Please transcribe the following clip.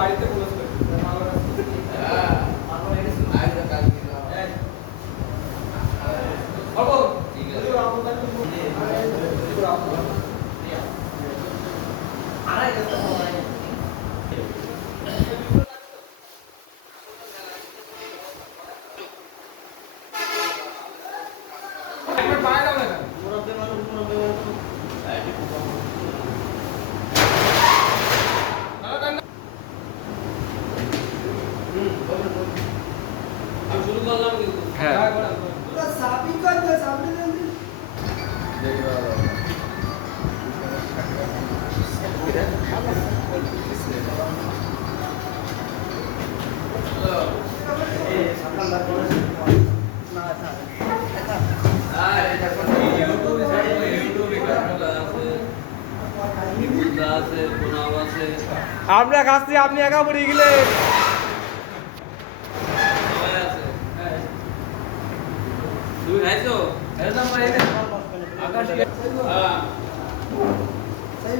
বাড়িতে ক্লোজ করে হ্যাঁ আমার এটা আজ কাল দিলাম বাবু ঠিক আছে আড়াই করতে হবে একবার পায় দাও না মুরব্বি মানুষ শুরু করলাম কিন্তু হ্যাঁ পুরো সাবি কর দে সামনে দেন এই সাকালদার করে না था আর এটা কোন ইউটিউবে ছাড়ো ইউটিউবে কাটলা আছে নিকুলদা আছে কোনাও আছে আমরা খাচ্ছি আপনি একা পড়ে গেলেন সবাই আছে তুমি খাইছো একদম আকাশ হ্যাঁ সেই